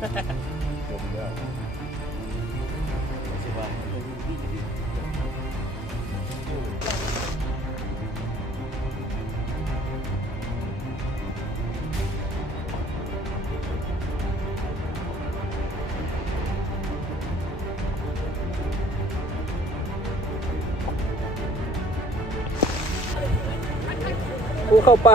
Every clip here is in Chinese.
โอเคผมก็สิบา กูเข้าป่า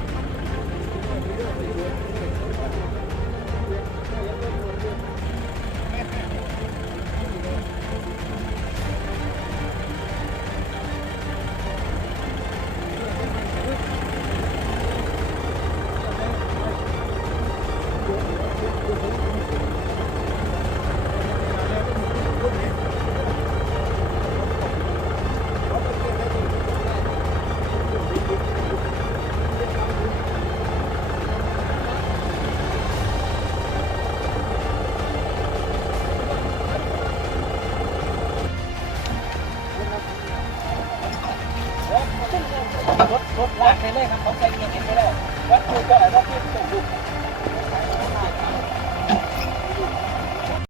กลากไปเลยครับผมใจเย็นไปเลย